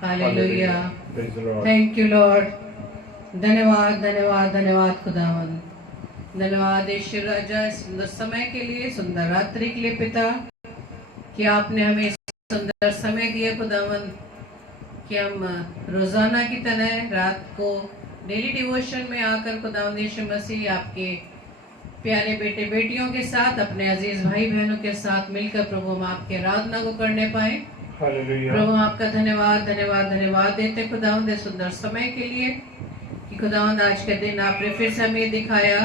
Hallelujah, thank you lord. धन्यवाद धन्यवाद धन्यवाद खुदावन, धन्यवाद ईश्वर राजा इस सुंदर समय के लिए, सुंदर रात्रि के लिए पिता, कि आपने हमें सुंदर समय दिया खुदावन, कि हम रोजाना की तरह रात को डेली डिवोशन में आकर खुदावन यीशु मसीह आपके प्यारे बेटे बेटियों के साथ, अपने अजीज भाई बहनों के साथ मिलकर प्रभु हम आपके आराधना को करने पाए। प्रभु आपका धन्यवाद धन्यवाद धन्यवाद देते खुदावंद इस सुंदर समय के लिए, कि खुदावंद आज के दिन आपने फिर से हमें दिखाया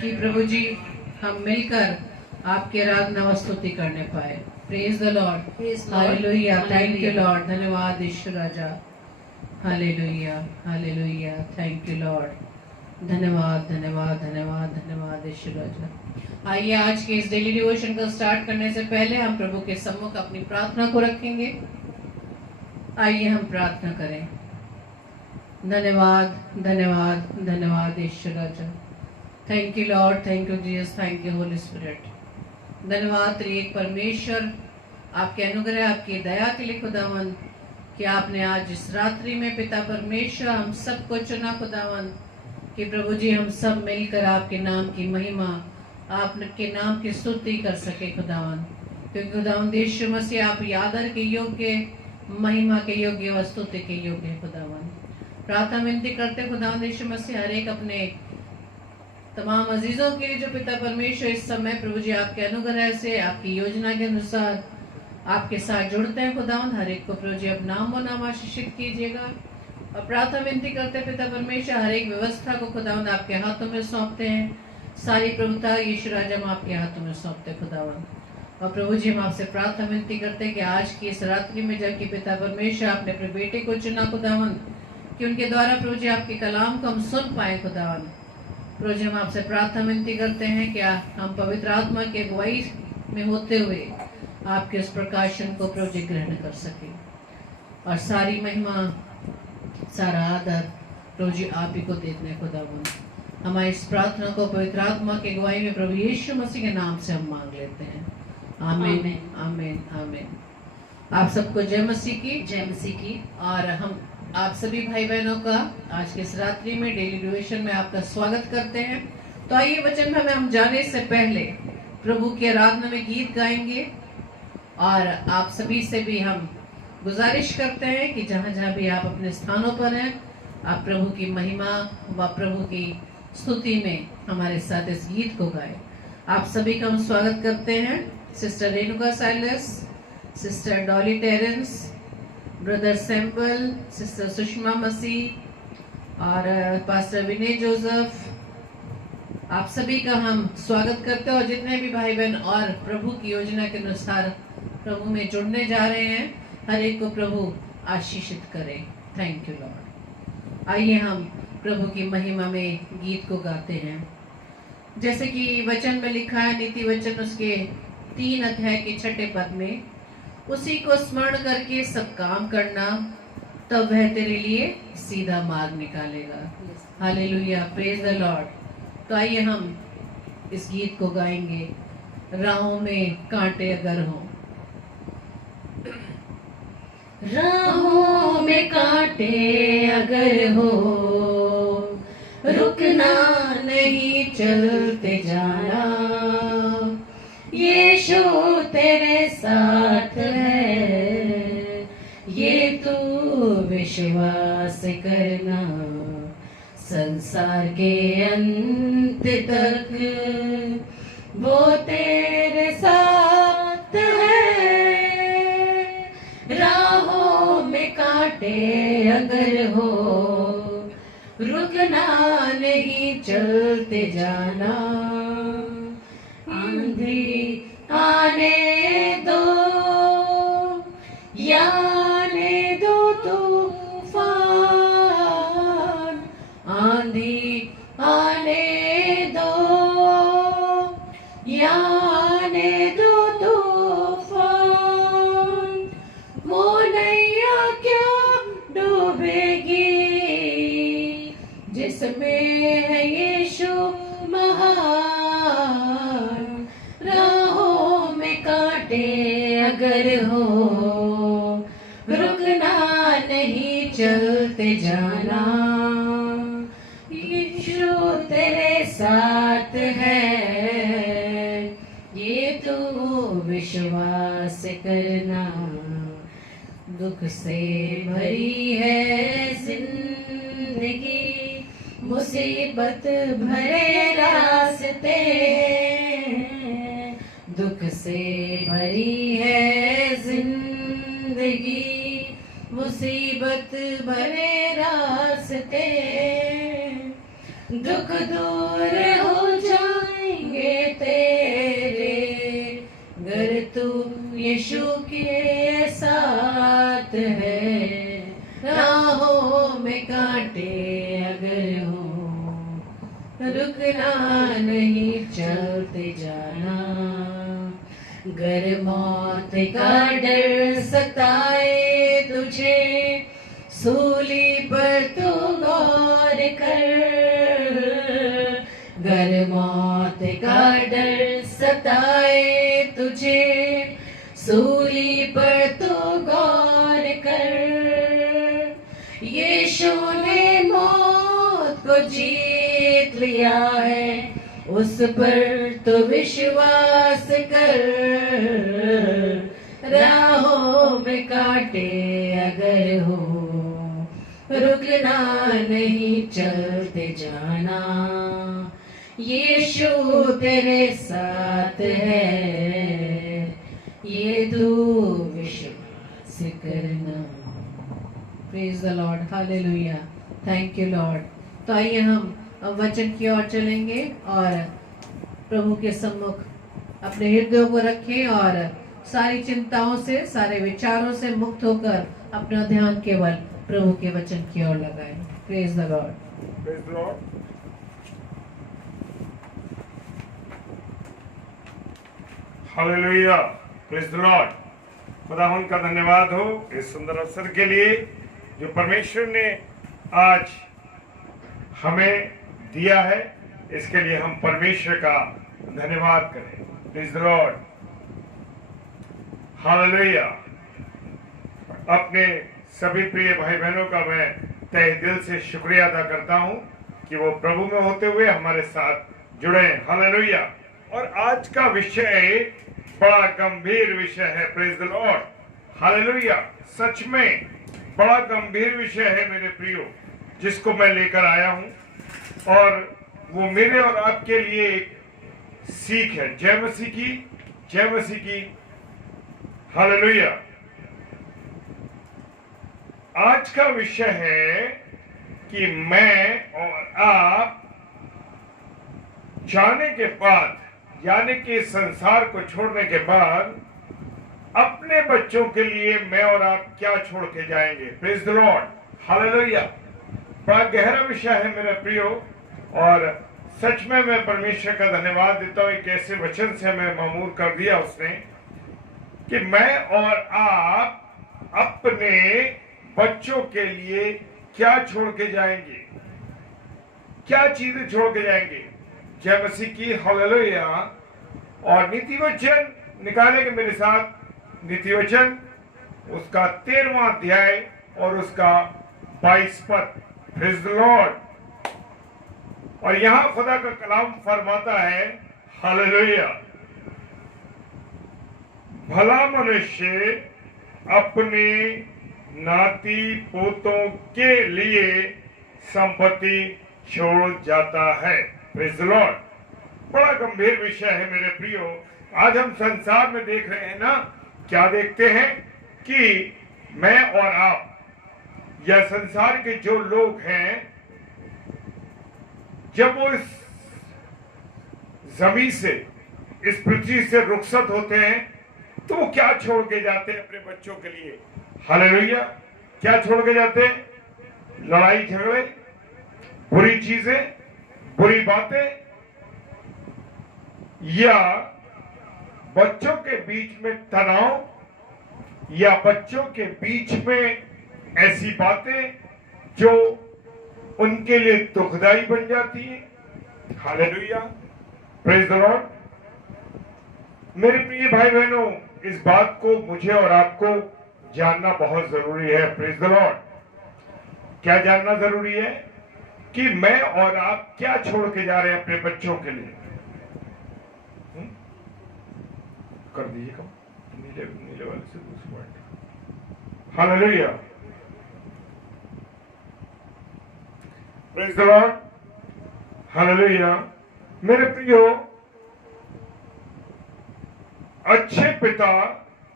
कि प्रभु जी हम मिलकर आपके आराधना व स्तुति करने पाए। Praise the lord, hallelujah, thank you lord, धन्यवाद ईश्वर राजा, hallelujah hallelujah, thank you lord, धन्यवाद धन्यवाद धन्यवाद धन्यवाद ईश्वर राजा। आइए आज के इस डेली डिवोशन को स्टार्ट करने से पहले हम प्रभु के सम्मुख अपनी प्रार्थना को रखेंगे। आइए हम प्रार्थना करें। धन्यवाद धन्यवाद धन्यवाद ईश्वर राजा, thank you lord, thank you Jesus, thank you holy spirit. धन्यवाद त्रिएक परमेश्वर, आपके अनुग्रह आपकी दया के लिए खुदावन, कि आपने आज इस रात्रि में पिता परमेश्वर हम सबको चुना खुदावन, कि प्रभु जी हम सब मिलकर आपके नाम की महिमा, आपके नाम की स्तुति कर सके खुदावन, क्योंकि खुदावन यीशु मसीह आप आदर के योग्य, महिमा के योग्य व स्तुति के योग्य है खुदावन। प्रार्थना विनती करते खुदावन यीशु मसीह हर एक अपने तमाम अजीजों के लिए जो पिता परमेश्वर इस समय प्रभु जी आपके अनुग्रह से आपकी योजना के अनुसार आपके साथ जुड़ते हैं खुदावन, हर एक को प्रभु जी अब नाम व नाम आशीषित कीजिएगा। और प्रार्थना विनती करते पिता परमेश्वर हर एक व्यवस्था को खुदावन आपके हाथों में सौंपते हैं, सारी प्रभुता यीशु राजा हम आपके हाथों में सौंपते खुदावन। और प्रभु जी हम आपसे प्रार्थना विनती करते हैं कि आज की इस रात्रि में जबकि पिता परमेश्वर आपने अपने बेटे को चुना खुदावन, कि उनके द्वारा प्रभु जी आपके कलाम को हम सुन पाए खुदावन। प्रभु जी हम आपसे प्रार्थना विनती करते हैं कि हम पवित्र आत्मा के अगुवाई में होते हुए आपके इस प्रकाशन को प्रभु जी ग्रहण कर सके, और सारी महिमा सारा आदर प्रभु जी आप ही को देते हैं खुदावन। हमारी इस प्रार्थना को पवित्र आत्मा के अगुवाई में प्रभु यीशु मसीह के नाम से हम मांग लेते हैं, आमीन आमीन आमीन। आप सबको जय मसीह की, जय मसीह की। और हम आप सभी भाई बहनों का आज के इस रात्रि में डेली डिवोशन में आपका स्वागत करते हैं। तो आइए वचन में हम जाने से पहले प्रभु की आराधना में गीत गाएंगे, और आप सभी से भी हम गुजारिश करते हैं कि जहाँ जहाँ भी आप अपने स्थानों पर हैं, आप प्रभु की महिमा व प्रभु की स्तुति में हमारे साथ इस गीत को गाएं। आप सभी का हम स्वागत करते हैं। Sister Renuka Silas, sister Dolly Terence, brother Sample, sister Sushma Masih और पास्टर विनय जोसेफ, आप सभी का हम स्वागत करते हैं। और जितने भी भाई बहन और प्रभु की योजना के अनुसार प्रभु में जुड़ने जा रहे हैं, हर एक को प्रभु आशीषित करे। Thank you Lord. आइए हम प्रभु की महिमा में गीत को गाते हैं। जैसे कि वचन में लिखा है, नीति वचन उसके 3 अध्याय के 6 पद में, उसी को स्मरण करके सब काम करना, तब वह तेरे लिए सीधा मार्ग निकालेगा। Hallelujah, praise the Lord. तो आइए हम इस गीत को गाएंगे। राहों में कांटे अगर हो, राहों में कांटे अगर हो, रुकना नहीं चलते जाना, यीशु तेरे साथ है, ये तू विश्वास करना, संसार के अंत तक वो तेरे साथ है। राहों में कांटे अगर हो, रुकना नहीं चलते जाना, आंधी आने दो या आने दो तूफान, आंधी आने दो या आने दो तूफान, वो नैया क्या डूबेगी जिसमें है यीशु महान। राहों में कांटे चलते जाना, यीशु तेरे साथ है, ये तू विश्वास करना। दुख से भरी है जिंदगी, मुसीबत भरे रास्ते, दुख से भरी है जिंदगी, मुसीबत भरे रास्ते, दुख दूर हो जाएंगे तेरे, गर तू यीशु के साथ है। राहों में कांटे अगर हो, रुकना नहीं, चलते जाना। गर मौत का डर सताए तुझे, सूली पर तू गौर कर। गर मौत का डर सताए तुझे, सूली पर तू गौर कर। यीशु ने मौत को जीत लिया है, उस पर तो विश्वास कर। राहों में कांटे अगर हो, रुकना नहीं, चलते जाना। यीशु तेरे साथ है, ये तू विश्वास करना। Praise the lord, hallelujah, thank you Lord. तो आइए हम अब वचन की ओर चलेंगे और प्रभु के सम्मुख अपने हृदयों को रखें और सारी चिंताओं से, सारे विचारों से मुक्त होकर अपना ध्यान केवल प्रभु के वचन की ओर लगाएं। Praise the Lord, praise the lord. Hallelujah, praise the Lord. खुदावंद का धन्यवाद हो इस सुंदर अवसर के लिए जो परमेश्वर ने आज हमें दिया है। इसके लिए हम परमेश्वर का धन्यवाद करें। Praise the lord, hallelujah. अपने सभी प्रिय भाई बहनों का मैं तहे दिल से शुक्रिया अदा करता हूं कि वो प्रभु में होते हुए हमारे साथ जुड़े हैं। हालेलुया। और आज का विषय बड़ा गंभीर विषय है। Praise the lord, hallelujah. सच में बड़ा गंभीर विषय है मेरे प्रियो, जिसको मैं लेकर आया हूं और वो मेरे और आपके लिए एक सीख है। जय मसीह की, जय मसीह की, हालेलुया। आज का विषय है कि मैं और आप जाने के बाद, यानी कि संसार को छोड़ने के बाद अपने बच्चों के लिए मैं और आप क्या छोड़ के जाएंगे। Praise the lord, hallelujah. बड़ा गहरा विषय है मेरे प्रियो और सच में मैं परमेश्वर का धन्यवाद देता हूं। एक ऐसे वचन से मैं मामूर कर दिया उसने कि मैं और आप अपने बच्चों के लिए क्या छोड़ के जाएंगे, क्या चीजें छोड़ के जाएंगे। जय मसीह की, हालेलुया। और नीति वचन निकालेंगे मेरे साथ। नीति वचन उसका 13वां अध्याय और उसका 22 पद। Praise the Lord. और यहां खुदा का कलाम फरमाता है, हालेलुया, भला मनुष्य अपने नाती पोतों के लिए संपत्ति छोड़ जाता है। Praise the Lord. बड़ा गंभीर विषय है मेरे प्रियो। आज हम संसार में देख रहे हैं ना, क्या देखते हैं कि मैं और आप या संसार के जो लोग हैं, जब वो इस जमीन से, इस पृथ्वी से रुखसत होते हैं तो वो क्या छोड़ के जाते हैं अपने बच्चों के लिए। हालेलुया। क्या छोड़ के जाते हैं? लड़ाई झगड़े, बुरी चीजें, बुरी बातें, या बच्चों के बीच में तनाव, या बच्चों के बीच में ऐसी बातें जो उनके लिए दुखदाई बन जाती है। Hallelujah, praise the Lord. मेरे प्रिय भाई बहनों, इस बात को मुझे और आपको जानना बहुत जरूरी है। Praise the Lord. क्या जानना जरूरी है कि मैं और आप क्या छोड़ के जा रहे हैं अपने बच्चों के लिए। कर दीजिए कम, नीले नीले वाले से दूसरे point. Hallelujah, praise the lord, hallelujah. मेरे प्रियो, अच्छे पिता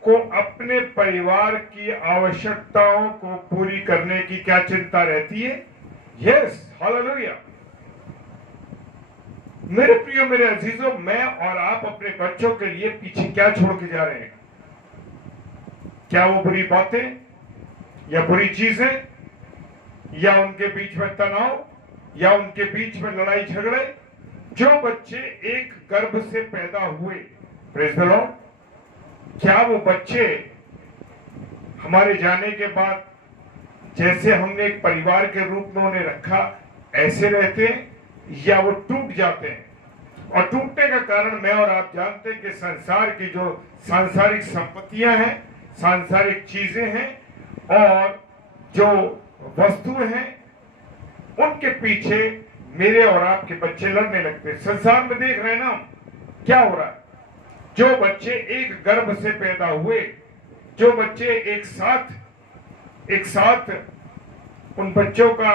को अपने परिवार की आवश्यकताओं को पूरी करने की क्या चिंता रहती है? Yes, hallelujah. मेरे प्रियो, मेरे अजीजों, मैं और आप अपने बच्चों के लिए पीछे क्या छोड़ के जा रहे हैं? क्या वो बुरी बातें या बुरी चीजें या उनके बीच में तनाव या उनके बीच में लड़ाई झगड़े? जो बच्चे एक गर्भ से पैदा हुए, प्रेज़ द लॉर्ड, क्या वो बच्चे हमारे जाने के बाद जैसे हमने एक परिवार के रूप में उन्हें रखा ऐसे रहते हैं या वो टूट जाते हैं? और टूटने का कारण मैं और आप जानते हैं कि संसार की जो सांसारिक संपत्तियां हैं, सांसारिक चीजें हैं और जो वस्तुएं हैं, उनके पीछे मेरे और आपके बच्चे लड़ने लगते हैं। संसार में देख रहे हैं ना क्या हो रहा है। जो बच्चे एक गर्भ से पैदा हुए, जो बच्चे एक साथ उन बच्चों का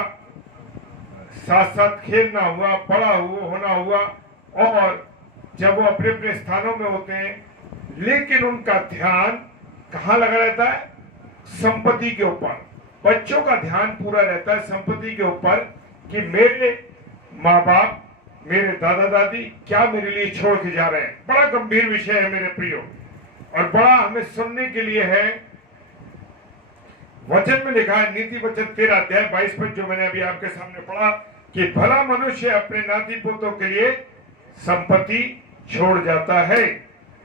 साथ साथ खेलना हुआ, पढ़ा हुआ होना हुआ, और जब वो अपने अपने स्थानों में होते हैं, लेकिन उनका ध्यान कहाँ लगा रहता है? संपत्ति के ऊपर। बच्चों का ध्यान पूरा रहता है संपत्ति के ऊपर कि मेरे माँ बाप, मेरे दादा दादी क्या मेरे लिए छोड़ के जा रहे हैं। बड़ा गंभीर विषय है मेरे प्रियो, और बड़ा हमें सुनने के लिए है। वचन में लिखा है, नीति वचन 13 अध्याय 22 पद, जो मैंने अभी आपके सामने पढ़ा, कि भला मनुष्य अपने नाती पोतों के लिए संपत्ति छोड़ जाता है।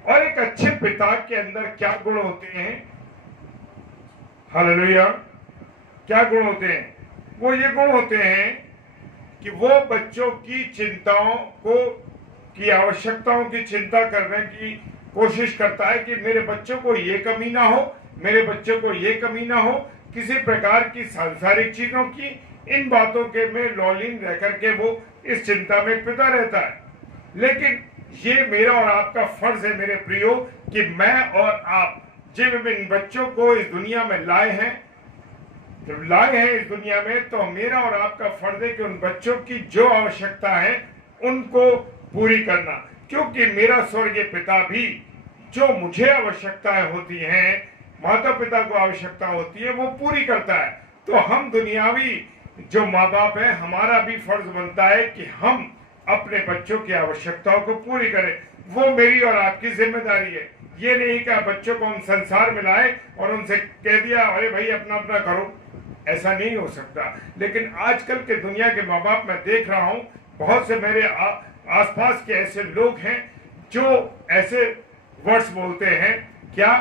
और एक अच्छे पिता के अंदर क्या गुण होते हैं? हालेलुया, क्या गुण होते हैं? वो ये गुण होते हैं कि वो बच्चों की चिंताओं की आवश्यकताओं की चिंता करने की कोशिश करता है कि मेरे बच्चों को ये कमी ना हो, मेरे बच्चों को ये कमी ना हो, किसी प्रकार की सांसारिक चीजों की, इन बातों के में लौलीन रह करके वो इस चिंता में पिता रहता है। लेकिन ये मेरा और आपका फर्ज है मेरे प्रियो कि मैं और आप जब इन बच्चों को इस दुनिया में लाए हैं, जब लाए हैं इस दुनिया में, तो मेरा और आपका फर्ज है कि उन बच्चों की जो आवश्यकता है उनको पूरी करना। क्योंकि मेरा स्वर्गीय पिता भी जो मुझे आवश्यकताएं होती हैं, माता पिता को आवश्यकता होती है, वो पूरी करता है। तो हम दुनियावी जो माँ बाप हैं, हमारा भी फर्ज बनता है कि हम अपने बच्चों की आवश्यकताओं को पूरी करें। वो मेरी और आपकी जिम्मेदारी है। ये नहीं कि बच्चों को हम संसार में लाए और उनसे कह दिया अरे भाई अपना अपना करो, ऐसा नहीं हो सकता। लेकिन आजकल के दुनिया के माँ बाप मैं देख रहा हूँ, बहुत से मेरे आसपास के ऐसे लोग हैं जो ऐसे वर्ड्स बोलते हैं, क्या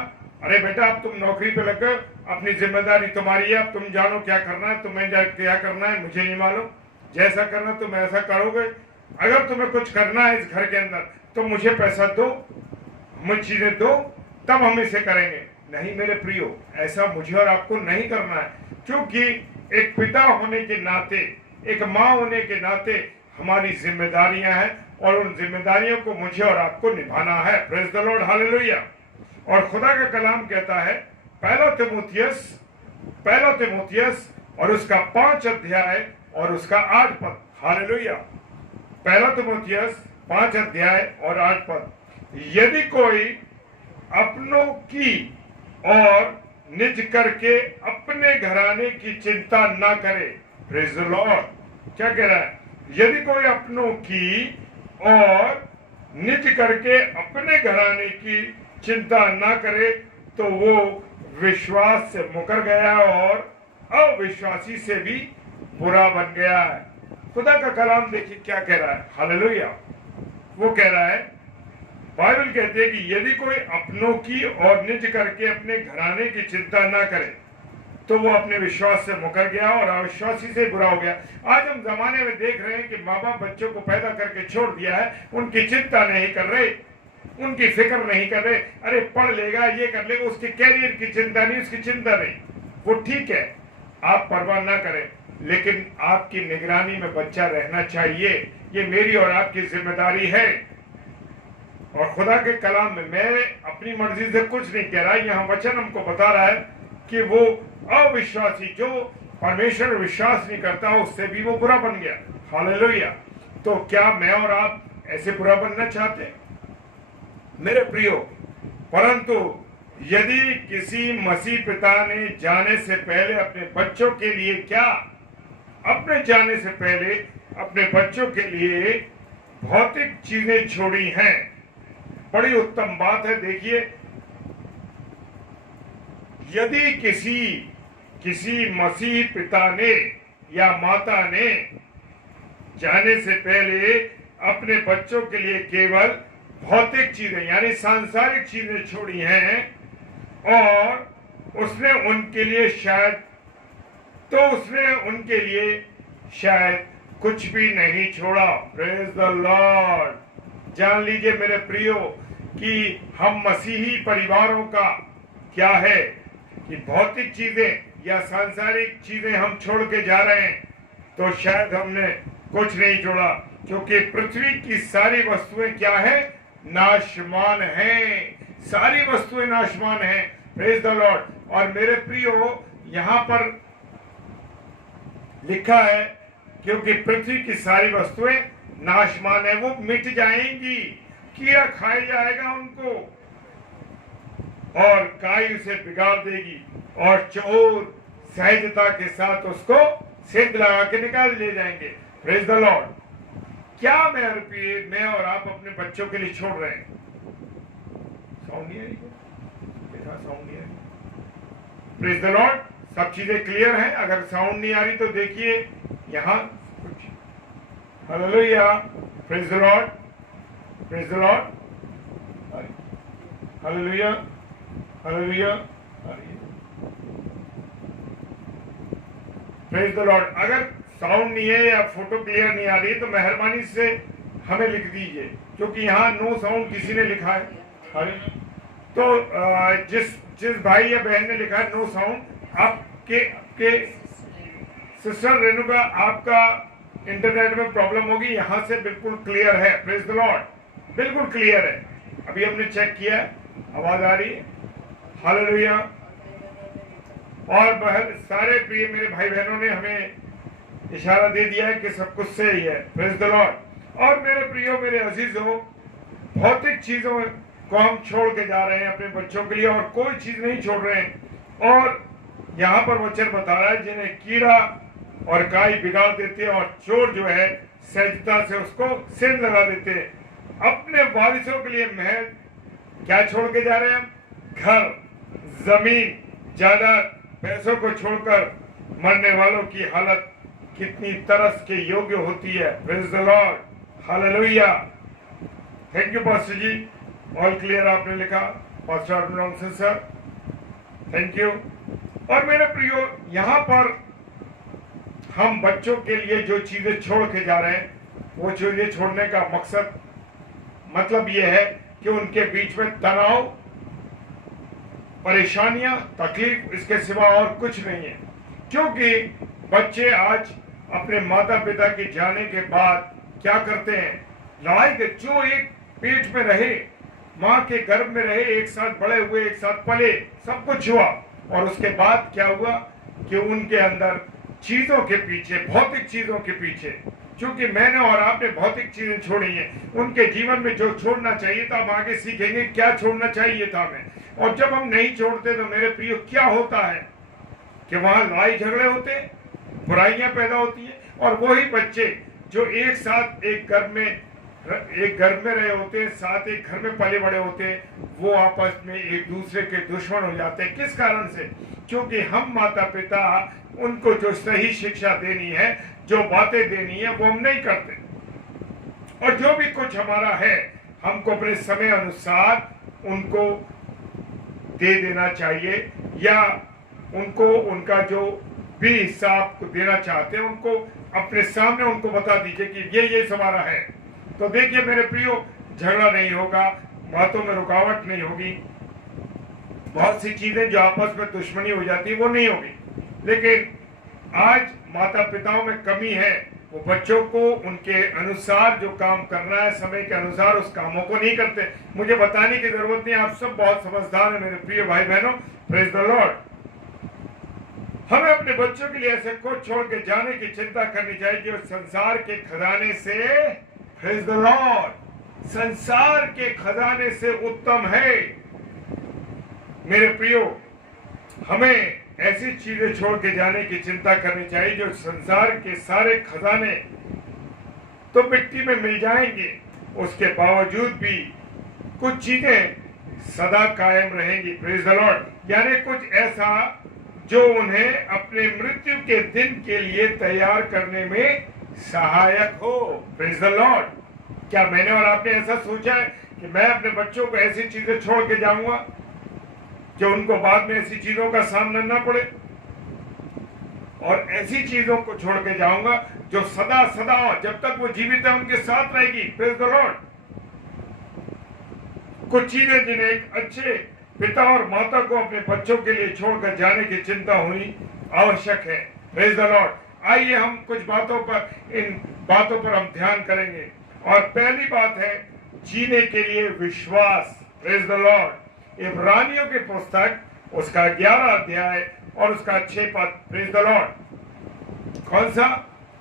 अरे बेटा अब तुम नौकरी पे लग गए, अपनी जिम्मेदारी तुम्हारी है, अब तुम जानो क्या करना है, तुम्हें क्या करना है मुझे नहीं मालूम, जैसा करना तुम ऐसा करोगे, अगर तुम्हें कुछ करना है इस घर के अंदर तो मुझे पैसा दो, मुझे चीजें दो, तब हम इसे करेंगे। नहीं मेरे प्रियो, ऐसा मुझे और आपको नहीं करना है। क्योंकि एक पिता होने के नाते, एक माँ होने के नाते हमारी जिम्मेदारियां हैं और उन जिम्मेदारियों को मुझे और आपको निभाना है। Praise the lord, hallelujah. और खुदा का कलाम कहता है पहला तिमुथियुस और उसका 5 अध्याय और उसका 8 पद, हालेलुया। पहला तिमुथियुस 5 अध्याय और 8 पद, यदि कोई अपनों की और निज करके अपने घराने की चिंता ना करे, प्रेज़ द लॉर्ड, क्या कह रहा है? यदि कोई अपनों की और निज करके अपने घराने की चिंता ना करे तो वो विश्वास से मुकर गया और अविश्वासी से भी बुरा बन गया है। खुदा का कलाम देखिए क्या कह रहा है, हालेलुया। वो कह रहा है, बाइबल कहती है कि यदि कोई अपनों की और निज करके अपने घराने की चिंता ना करे तो वो अपने विश्वास से मुकर गया और अविश्वासी से बुरा हो गया। आज हम जमाने में देख रहे हैं कि माँ बाप बच्चों को पैदा करके छोड़ दिया है, उनकी चिंता नहीं कर रहे, उनकी फिक्र नहीं कर रहे। अरे पढ़ लेगा, ये कर लेगा, उसके कैरियर की चिंता नहीं, उसकी चिंता नहीं, वो ठीक है, आप परवाह ना करें। लेकिन आपकी निगरानी में बच्चा रहना चाहिए। ये मेरी और आपकी जिम्मेदारी है। और खुदा के कलाम में मैं अपनी मर्जी से कुछ नहीं कह रहा, यहाँ वचन हमको बता रहा है कि वो अविश्वासी जो परमेश्वर विश्वास नहीं करता उससे भी वो बुरा बन गया। हालेलुया। तो क्या मैं और आप ऐसे बुरा बनना चाहते हैं मेरे प्रियो? परंतु यदि किसी मसीह पिता ने जाने से पहले अपने बच्चों के लिए क्या, अपने जाने से पहले अपने बच्चों के लिए भौतिक चीजें छोड़ी हैं, बड़ी उत्तम बात है। देखिए, यदि किसी मसीह पिता ने या माता ने जाने से पहले अपने बच्चों के लिए केवल भौतिक चीजें यानी सांसारिक चीजें छोड़ी हैं और उसने उनके लिए शायद कुछ भी नहीं छोड़ा। Praise the Lord. जान लीजिए मेरे प्रियो कि हम मसीही परिवारों का क्या है कि भौतिक चीजें या सांसारिक चीजें हम छोड़ के जा रहे हैं तो शायद हमने कुछ नहीं छोड़ा, क्योंकि पृथ्वी की सारी वस्तुएं क्या है? नाशमान हैं। सारी वस्तुएं नाशमान हैं। Praise the Lord. और मेरे प्रियो यहाँ पर लिखा है क्योंकि पृथ्वी की सारी वस्तुएं नाशमान है, वो मिट जाएंगी, कीड़ा खाया जाएगा उनको और काई उसे बिगाड़ देगी और चोर सहजता के साथ उसको सिंध लगा के निकाल ले जाएंगे। Praise the Lord. क्या मैं और आप अपने बच्चों के लिए छोड़ रहे हैं? साउंड नहीं आ रही? साउंड नहीं आ रही? Praise the Lord. सब चीजें क्लियर हैं? अगर साउंड नहीं आ रही तो देखिए यहाँ कुछ। Hallelujah. Praise the Lord. Praise the lord. Hallelujah. Hallelujah. Praise the Lord. अगर साउंड नहीं है या फोटो क्लियर नहीं आ रही तो मेहरबानी से हमें लिख दीजिए, क्योंकि यहाँ नो साउंड किसी ने लिखा है। तो जिस भाई या बहन ने लिखा है नो साउंड, आपके सिस्टर रेणुका, आपका इंटरनेट में प्रॉब्लम होगी। यहाँ से बिल्कुल क्लियर है। Praise the Lord. बिल्कुल क्लियर है। अभी हमने चेक किया, आवाज आ रही है। हालेलुया। और सारे प्रिय मेरे भाई बहनों ने हमें इशारा दे दिया है कि सब कुछ सही है। Praise the Lord. और मेरे प्रियो, मेरे अजीजों, भौतिक चीजों को हम छोड़ के जा रहे हैं अपने बच्चों के लिए और कोई चीज नहीं छोड़ रहे हैं। और यहाँ पर वचन बता रहा है जिन्हें कीड़ा और काई बिगाड़ देते हैं और चोर जो है सहजता से उसको सिर लगा देते हैं। अपने वारिसों के लिए महल क्या छोड़ के जा रहे हैं हम? घर, जमीन, जायदाद, पैसों को छोड़कर मरने वालों की हालत कितनी तरस के योग्य होती है। Praise the lord. Hallelujah. Thank you pastor ji. All clear आपने लिखा। Pastor nonsense sir, thank you. और मेरे प्रियो, यहाँ पर हम बच्चों के लिए जो चीजें छोड़ के जा रहे हैं, वो चीजें छोड़ने का मतलब ये है कि उनके बीच में तनाव, परेशानियां, तकलीफ, इसके सिवा और कुछ नहीं है। क्योंकि बच्चे आज अपने माता पिता के जाने के बाद क्या करते हैं? लड़ाई के, जो एक पेट में रहे, माँ के गर्भ में रहे, एक साथ बड़े हुए, एक साथ पले, सब कुछ हुआ, और उसके बाद क्या हुआ कि उनके अंदर चीजों के पीछे, भौतिक चीजों के पीछे, क्योंकि मैंने और आपने भौतिक चीजें छोड़ी हैं, उनके जीवन में जो छोड़ना चाहिए था, हम आगे सीखेंगे क्या छोड़ना चाहिए था हमें। और जब हम नहीं छोड़ते तो मेरे प्रियो क्या होता है कि वहां लड़ाई झगड़े होते, बुराइयां पैदा होती हैं, और वही बच्चे जो एक साथ एक घर में रहे होते हैं, साथ एक घर में पले बड़े होते हैं, वो आपस में एक दूसरे के दुश्मन हो जाते हैं। किस कारण से? क्योंकि हम माता पिता उनको जो सही शिक्षा देनी है, जो बातें देनी है, वो हम नहीं करते। और जो भी कुछ हमारा है, हमको अपने समय अनुसार उनको दे देना चाहिए, या उनको उनका जो भी हिस्सा आपको देना चाहते हैं, उनको अपने सामने उनको बता दीजिए कि ये हमारा है। तो देखिए मेरे प्रियो, झगड़ा नहीं होगा, बातों में रुकावट नहीं होगी, बहुत सी चीजें जो आपस में दुश्मनी हो जाती है वो नहीं होगी। लेकिन आज माता पिताओं में कमी है, वो बच्चों को उनके अनुसार जो काम करना है समय के अनुसार उस कामों को नहीं करते। मुझे बताने की जरूरत नहीं, आप सब बहुत समझदार हैं मेरे प्रिय भाई बहनों। Praise the Lord. हमें अपने बच्चों के लिए ऐसे कुछ छोड़ के जाने की चिंता करनी चाहिए जो संसार के खजाने से, प्रेज द लॉर्ड, संसार के खजाने से उत्तम है। मेरे प्रियो, हमें ऐसी चीजें छोड़ के जाने की चिंता करनी चाहिए जो संसार के सारे खजाने तो मिट्टी में मिल जाएंगे, उसके बावजूद भी कुछ चीजें सदा कायम रहेंगी। Praise the Lord. यानी कुछ ऐसा जो उन्हें अपने मृत्यु के दिन के लिए तैयार करने में सहायक हो। Praise the Lord. क्या मैंने और आपने ऐसा सोचा है कि मैं अपने बच्चों को ऐसी चीजें छोड़ के जाऊंगा जो उनको बाद में ऐसी चीजों का सामना न पड़े, और ऐसी चीजों को छोड़ के जाऊंगा जो सदा सदा जब तक वो जीवित है उनके साथ रहेगी। Praise the Lord. कुछ चीजें जिन्हें एक अच्छे पिता और माता को अपने बच्चों के लिए छोड़कर जाने की चिंता हुई आवश्यक है। Praise the Lord. आइए हम कुछ बातों पर, इन बातों पर हम ध्यान करेंगे। और पहली बात है जीने के लिए विश्वास। Praise the lord. इब्रानियों की पुस्तक उसका 11 अध्याय और उसका 6 पद। Praise the Lord. कौन सा?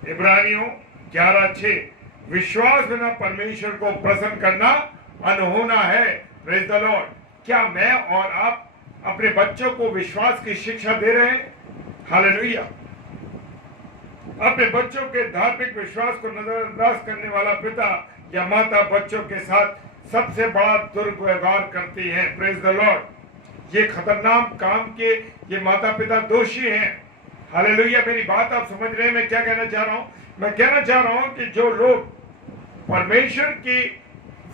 इब्रानियों 11:6। विश्वास बिना परमेश्वर को प्रसन्न करना अनहोना है। Praise the Lord. क्या मैं और आप अपने बच्चों को विश्वास की शिक्षा दे रहे हैं? हालेलुया। अपने बच्चों के धार्मिक विश्वास को नजरअंदाज करने वाला पिता या माता बच्चों के साथ सबसे बड़ा दुर्व्यवहार करती है। Praise the Lord. ये खतरनाक काम के ये माता पिता दोषी हैं। हालेलुया। मेरी बात आप समझ रहे हैं मैं क्या कहना चाह रहा हूं? मैं कहना चाह रहा हूं कि जो लोग परमेश्वर की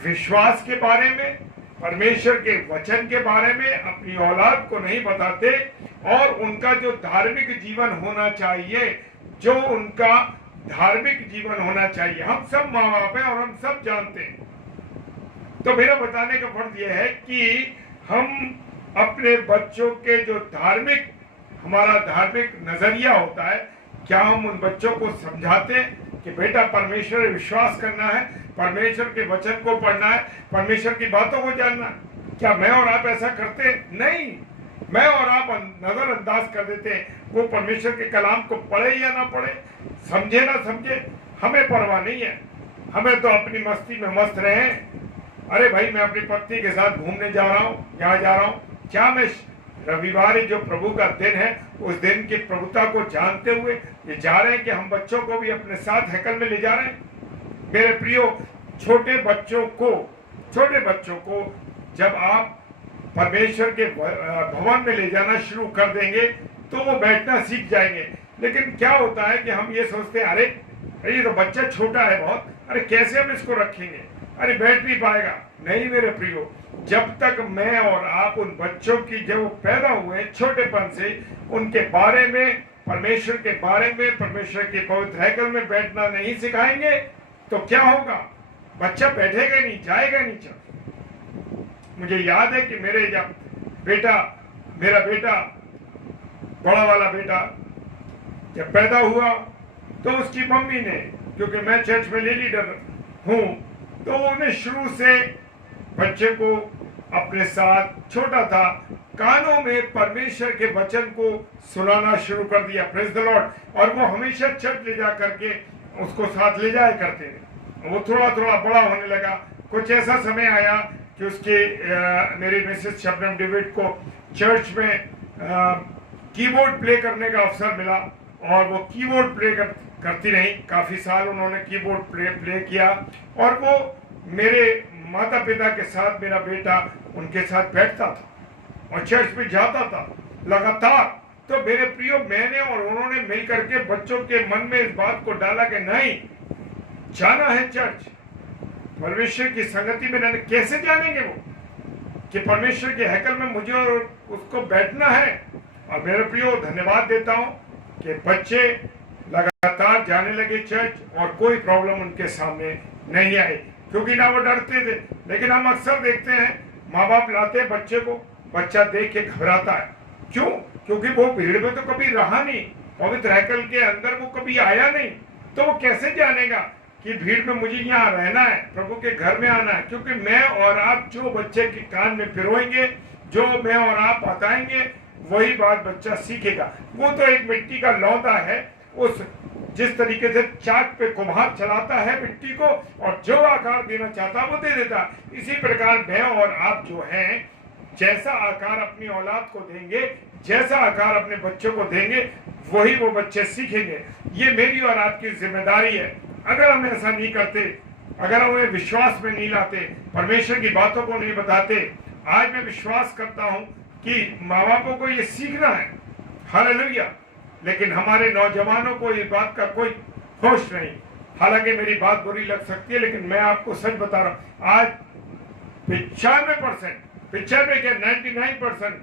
विश्वास के बारे में, परमेश्वर के वचन के बारे में अपनी औलाद को नहीं बताते, और उनका जो धार्मिक जीवन होना चाहिए, जो उनका धार्मिक जीवन होना चाहिए, हम सब माँ बाप हैं और हम सब जानते हैं। तो मेरा बताने का फर्ज यह है कि हम अपने बच्चों के जो धार्मिक, हमारा धार्मिक नजरिया होता है, क्या हम उन बच्चों को समझाते हैं कि बेटा परमेश्वर में विश्वास करना है, परमेश्वर के वचन को पढ़ना है, परमेश्वर की बातों को जानना है? क्या मैं और आप ऐसा करते? नहीं। मैं और आप नजरअंदाज कर देते हैं। वो परमेश्वर के कलाम को पढ़े या ना पढ़े, समझे ना समझे, हमें परवाह नहीं है। हमें तो अपनी मस्ती में मस्त रहे। अरे भाई, मैं अपनी पत्नी के साथ घूमने जा रहा हूँ, यहाँ जा रहा हूँ। क्या मैं रविवार जो प्रभु का दिन है, उस दिन की प्रभुता को जानते हुए ये जा रहे हैं कि हम बच्चों को भी अपने साथ हैकल में ले जा रहे हैं? मेरे प्रियो, छोटे बच्चों को जब आप परमेश्वर के भवन में ले जाना शुरू कर देंगे तो वो बैठना सीख जाएंगे। लेकिन क्या होता है कि हम ये सोचते हैं, अरे ये तो बच्चा छोटा है बहुत, अरे कैसे हम इसको रखेंगे, अरे बैठ नहीं पाएगा। नहीं मेरे प्रियो, जब तक मैं और आप उन बच्चों की, जब वो पैदा हुए छोटेपन से, उनके बारे में, परमेश्वर के बारे में, परमेश्वर के पवित्र हैकल में बैठना नहीं सिखाएंगे तो क्या होगा? बच्चा बैठेगा नहीं, जाएगा नहीं। चल, मुझे याद है कि मेरा बेटा, बड़ा वाला बेटा जब पैदा हुआ तो उसकी मम्मी ने, क्योंकि मैं चर्च में लीडर हूं, तो उन्हें शुरू से बच्चे को अपने साथ, छोटा था, कानों में परमेश्वर के वचन को सुनाना शुरू कर दिया। Praise the Lord. और वो हमेशा चर्च ले जा करके उसको साथ ले जाया करते थे। वो थोड़ा थोड़ा बड़ा होने लगा। कुछ ऐसा समय आया कि उसके मेरी मिसेस शबनम डेविड को चर्च में कीबोर्ड प्ले करने का अवसर मिला, और वो कीबोर्ड प्ले करती रही। काफी साल उन्होंने कीबोर्ड प्ले किया, और वो मेरे माता पिता के साथ, मेरा बेटा उनके साथ बैठता था और चर्च में जाता था लगातार। तो मेरे प्रियो, मैंने और उन्होंने मिल करके बच्चों के मन में इस बात को डाला कि नहीं, जाना है चर्च, परमेश्वर की संगति में रहने। कैसे जानेंगे वो कि परमेश्वर के हैकल में मुझे और उसको बैठना है? और मेरे प्रियो, धन्यवाद देता हूं कि बच्चे लगातार जाने लगे चर्च, और कोई प्रॉब्लम उनके सामने नहीं आई, क्योंकि ना वो डरते थे। लेकिन हम अक्सर देखते हैं, माँ बाप लाते बच्चे को, बच्चा देख के घबराता है। क्यों? क्योंकि वो भीड़ में तो कभी रहा नहीं, पवित्र हैकल के अंदर वो कभी आया नहीं, तो वो कैसे जानेगा कि भीड़ में मुझे यहाँ रहना है, प्रभु के घर में आना है? क्योंकि मैं और आप जो बच्चे के कान में पिरोएंगे, जो मैं और आप बताएंगे, वही बात बच्चा सीखेगा। वो तो एक मिट्टी का लौंदा है, उस जिस तरीके से चाक पे कुम्हार चलाता है मिट्टी को और जो आकार देना चाहता है वो दे देता है। इसी प्रकार मैं और आप जो हैं, जैसा आकार अपनी औलाद को देंगे, जैसा आकार अपने बच्चों को देंगे, वही वो बच्चे सीखेंगे। ये मेरी और आपकी जिम्मेदारी है। अगर हम ऐसा नहीं करते, अगर हम उन्हें विश्वास में नहीं लाते, परमेश्वर की बातों को नहीं बताते, आज मैं विश्वास करता हूं कि माँ बापों को ये सीखना है, हालेलुया, लेकिन हमारे नौजवानों को इस बात का कोई होश नहीं। हालांकि मेरी बात बुरी लग सकती है, लेकिन मैं आपको सच बता रहा हूं, आज 95% 99%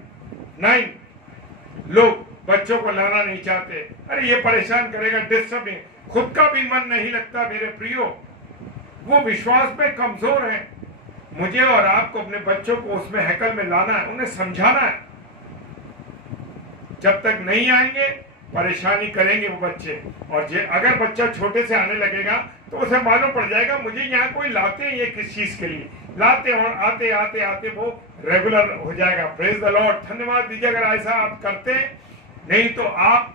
लोग बच्चों को लाना नहीं चाहते। अरे ये परेशान करेगा, डिस्टर्ब नहीं, खुद का भी मन नहीं लगता। मेरे प्रियो, वो विश्वास में कमजोर है। मुझे और आपको अपने बच्चों को उसमें हैकल में लाना है, उन्हें समझाना है। जब तक नहीं आएंगे परेशानी करेंगे वो बच्चे। और अगर बच्चा छोटे से आने लगेगा तो उसे मालूम पड़ जाएगा मुझे यहाँ कोई लाते हैं, ये किस चीज के लिए लाते, और आते आते आते वो रेगुलर हो जाएगा। प्रेज द लॉर्ड, धन्यवाद दीजिए अगर ऐसा आप करते हैं। नहीं तो आप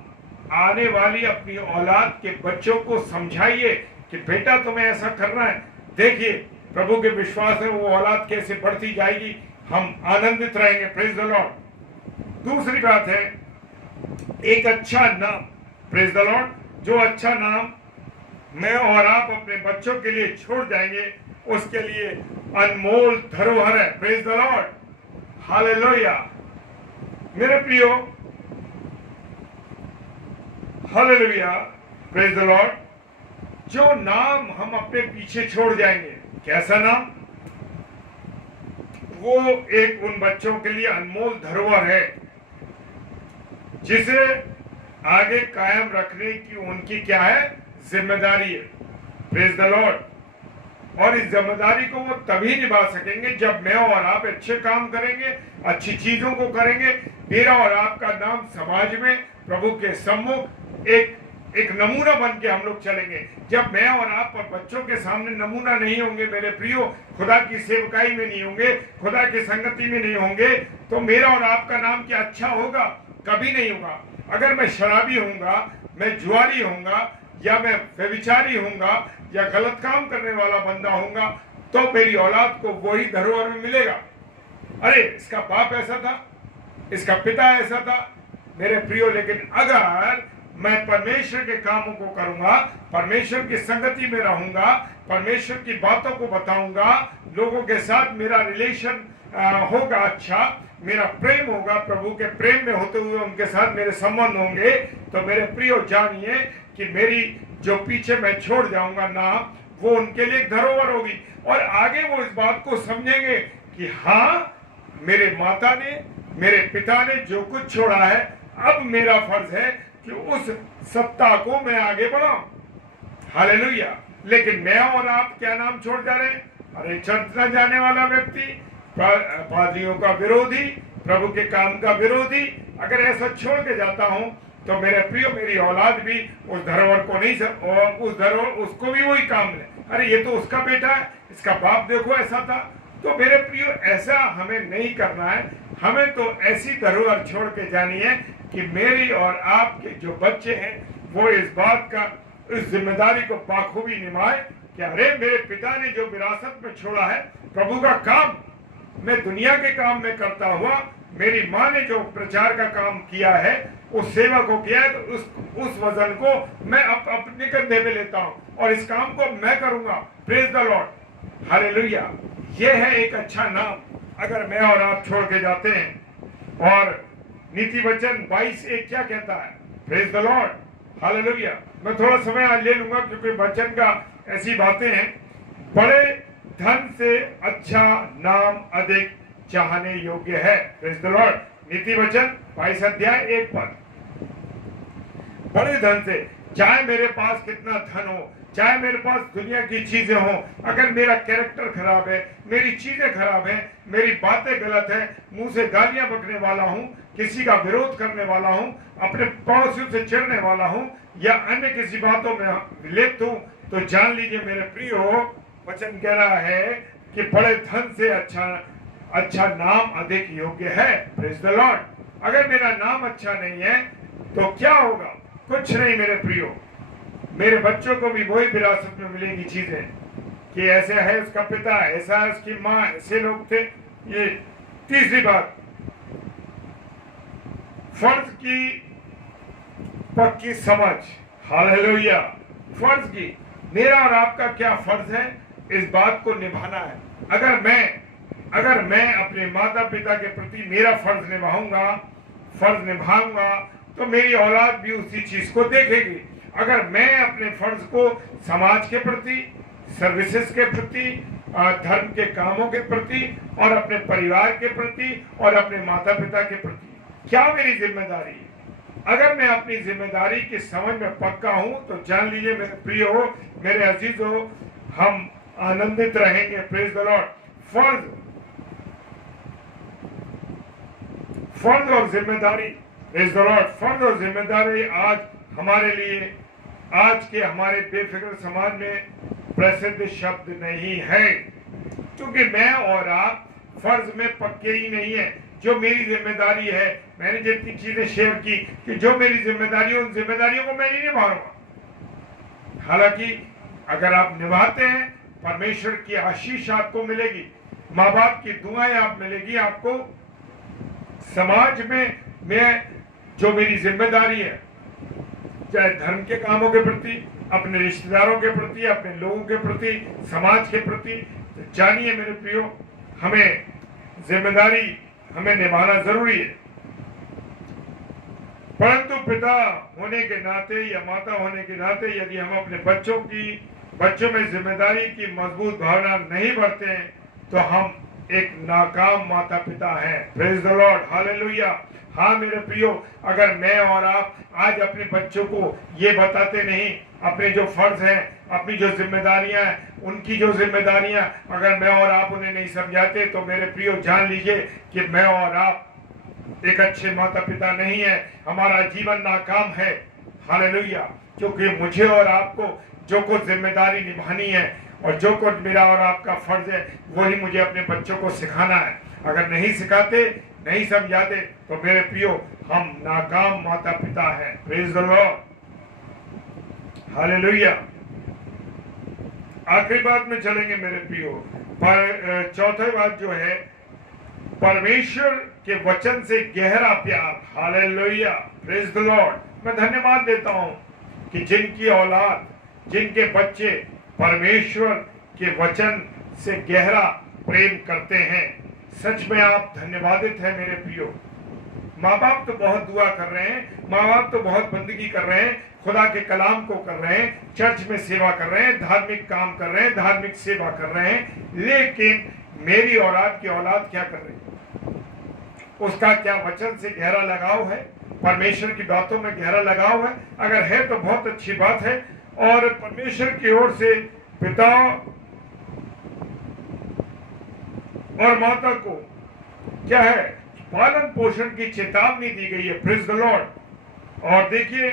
आने वाली अपनी औलाद के बच्चों को समझाइए कि बेटा तुम्हें ऐसा करना है। देखिए प्रभु के विश्वास में वो औलाद कैसे बढ़ती जाएगी, हम आनंदित रहेंगे। Praise the Lord. दूसरी बात है, एक अच्छा नाम, प्रेज द लॉर्ड, जो अच्छा नाम मैं और आप अपने बच्चों के लिए छोड़ जाएंगे, उसके लिए अनमोल धरोहर है। Praise the lord, hallelujah. मेरे प्रियो, हालेलुया, प्रेज द लॉर्ड। जो नाम हम अपने पीछे छोड़ जाएंगे, कैसा नाम? वो एक उन बच्चों के लिए अनमोल धरोहर है जिसे आगे कायम रखने की उनकी क्या है? जिम्मेदारी है। Praise the Lord. और इस जिम्मेदारी को वो तभी निभा सकेंगे जब मैं और आप अच्छे काम करेंगे, अच्छी चीजों को करेंगे। मेरा और आपका नाम समाज में प्रभु के सम्मुख एक नमूना बन के हम लोग चलेंगे। जब मैं और आप बच्चों के सामने नमूना नहीं होंगे, मेरे प्रियो, खुदा की सेवकाई में नहीं होंगे, खुदा की संगति में नहीं होंगे, तो मेरा और आपका नाम क्या अच्छा होगा? कभी नहीं होगा। अगर मैं शराबी होऊंगा, मैं जुआरी होऊंगा, या मैं व्यभिचारी होऊंगा, या गलत काम करने वाला बंदा होऊंगा, तो मेरी औलाद को वही धरोहर में मिलेगा। अरे इसका बाप ऐसा था, इसका पिता ऐसा था। मेरे प्रियो, लेकिन अगर मैं परमेश्वर के कामों को करूंगा, परमेश्वर की संगति में रहूंगा, परमेश्वर की बातों को बताऊंगा, लोगों के साथ मेरा रिलेशन होगा अच्छा, मेरा प्रेम होगा, प्रभु के प्रेम में होते हुए उनके साथ मेरे संबंध होंगे, तो मेरे प्रियो जानिए कि मेरी जो पीछे मैं छोड़ जाऊंगा नाम, वो उनके लिए एक धरोहर होगी। और आगे वो इस बात को समझेंगे कि हाँ, मेरे माता ने, मेरे पिता ने जो कुछ छोड़ा है, अब मेरा फर्ज है कि उस सत्ता को मैं आगे बढ़ाऊं। हालेलुया। लेकिन मैं और आप क्या नाम छोड़ जा रहे हैं? अरे चर्च न जाने वाला व्यक्ति, पादरियों का विरोधी, प्रभु के काम का विरोधी, अगर ऐसा छोड़ के जाता हूं तो मेरे प्रियो, मेरी औलाद भी उस धरोहर को नहीं और उस धरोहर उसको भी वही काम ले। अरे ये तो उसका बेटा है, इसका बाप देखो ऐसा था। तो मेरे प्रियो, ऐसा हमें नहीं करना है। हमें तो ऐसी धरोहर छोड़ के जानी है कि मेरी और आपके जो बच्चे हैं वो इस बात का, इस जिम्मेदारी को बाखूबी निभाए कि अरे मेरे पिता ने जो विरासत में छोड़ा है, प्रभु का काम मैं दुनिया के काम में करता हुआ, मेरी माँ ने जो प्रचार का काम किया है, उस सेवा को किया है, तो उस वजन को मैं अपने कंधे पे लेता हूँ और इस काम को मैं करूंगा। Praise the lord, hallelujah. ये है एक अच्छा नाम अगर मैं और आप छोड़ के जाते हैं। और नीति वचन 22:1 क्या कहता है? Praise the lord, hallelujah. मैं थोड़ा समय आज ले लूंगा क्योंकि वचन का ऐसी बातें हैं। बड़े धन से अच्छा नाम अधिक चाहने योग्य है। Praise the Lord. नीति वचन 22:1 पर, बड़े धन से, चाहे मेरे पास कितना धन हो, चाहे मेरे पास दुनिया की चीजें हों, अगर मेरा कैरेक्टर खराब है, मेरी चीजें खराब है, मेरी बातें गलत है, मुंह से गालियां बकने वाला हूं, किसी का विरोध करने वाला हूं, अपने पड़ोसियों से चिढ़ने वाला हूं, या अन्य किसी बातों में लिप्त हूं, तो जान लीजिए मेरे प्रियो, वचन कह रहा है कि बड़े धन से अच्छा नाम अधिक योग्य है। Praise the Lord. अगर मेरा नाम अच्छा नहीं है तो क्या होगा? कुछ नहीं मेरे प्रियो। मेरे बच्चों को भी वही विरासत में मिलेगी चीजें कि ऐसा है उसका पिता, ऐसा है उसकी माँ, ऐसे लोग थे। ये तीसरी बात, फर्ज की पक्की समझ। हालेलुया। फर्ज की, मेरा और आपका क्या फर्ज है? इस बात को निभाना है। अगर मैं अपने माता पिता के प्रति मेरा फर्ज निभाऊंगा तो मेरी औलाद भी उसी चीज को देखेगी। अगर मैं अपने फर्ज को समाज के प्रति, सर्विसेज के प्रति, धर्म के कामों के प्रति और अपने परिवार के प्रति और अपने माता पिता के प्रति, क्या मेरी जिम्मेदारी है? अगर मैं अपनी जिम्मेदारी की समझ में पक्का हूं तो जान लीजिए मेरे प्रियो, मेरे अजीजों, हम आनंदित रहेंगे। Praise the Lord. फर्ज और जिम्मेदारी, प्रेज द लॉर्ड। फर्ज और जिम्मेदारी आज हमारे लिए, आज के हमारे बेफिक्र समाज में प्रसिद्ध शब्द नहीं है, क्योंकि मैं और आप फर्ज में पक्के ही नहीं है। जो मेरी जिम्मेदारी है, मैंने जितनी चीजें शेयर की कि जो मेरी जिम्मेदारी है, उन जिम्मेदारियों को मैं नहीं निभाऊंगा। हालांकि अगर आप निभाते हैं, परमेश्वर की आशीष आपको मिलेगी, माँ बाप की दुआएं आप मिलेगी आपको। समाज में मैं जो मेरी जिम्मेदारी है, चाहे धर्म के कामों के प्रति, अपने रिश्तेदारों के प्रति, अपने लोगों के प्रति, समाज के प्रति, तो जानिए मेरे प्रियो, हमें जिम्मेदारी हमें निभाना जरूरी है। परंतु पिता होने के नाते या माता होने के नाते यदि हम अपने बच्चों में जिम्मेदारी की मजबूत भावना नहीं भरते हैं तो हम एक नाकाम माता पिता हैं। Praise the lord. हालेलुया। हाँ मेरे प्रियो, अगर मैं और आप आज अपने बच्चों को ये बताते नहीं, अपने जो फर्ज हैं, अपनी जो जिम्मेदारियां हैं, उनकी जो जिम्मेदारियां अगर मैं और आप उन्हें नहीं समझाते तो मेरे प्रियो जान लीजिए कि मैं और आप एक अच्छे माता पिता नहीं है, हमारा जीवन नाकाम है। हालेलुया। क्योंकि मुझे और आपको जो कुछ जिम्मेदारी निभानी है और जो कुछ मेरा और आपका फर्ज है, वही मुझे अपने बच्चों को सिखाना है। अगर नहीं सिखाते, नहीं समझाते तो मेरे प्रियो हम नाकाम माता पिता हैं। Praise the lord. हालेलुया। आखिरी बात में चलेंगे मेरे प्रियो, पर चौथी बात जो है, परमेश्वर के वचन से गहरा प्यार। हालेलुया। Praise the Lord. मैं धन्यवाद देता हूं कि जिनकी औलाद, जिनके बच्चे परमेश्वर के वचन से गहरा प्रेम करते हैं, सच में आप धन्यवादित हैं मेरे प्रियो। माँ बाप तो बहुत दुआ कर रहे हैं, माँ बाप तो बहुत बंदगी कर रहे हैं, खुदा के कलाम को कर रहे हैं, चर्च में सेवा कर रहे हैं, धार्मिक काम कर रहे हैं, धार्मिक सेवा कर रहे हैं, लेकिन मेरी और आपकी औलाद क्या कर रही है? उसका क्या वचन से गहरा लगाव है? परमेश्वर की बातों में गहरा लगाव है? अगर है तो बहुत अच्छी बात है। और परमेश्वर की ओर से पिता और माता को क्या है? पालन पोषण की चेतावनी दी गई है। Praise the Lord. और देखिए,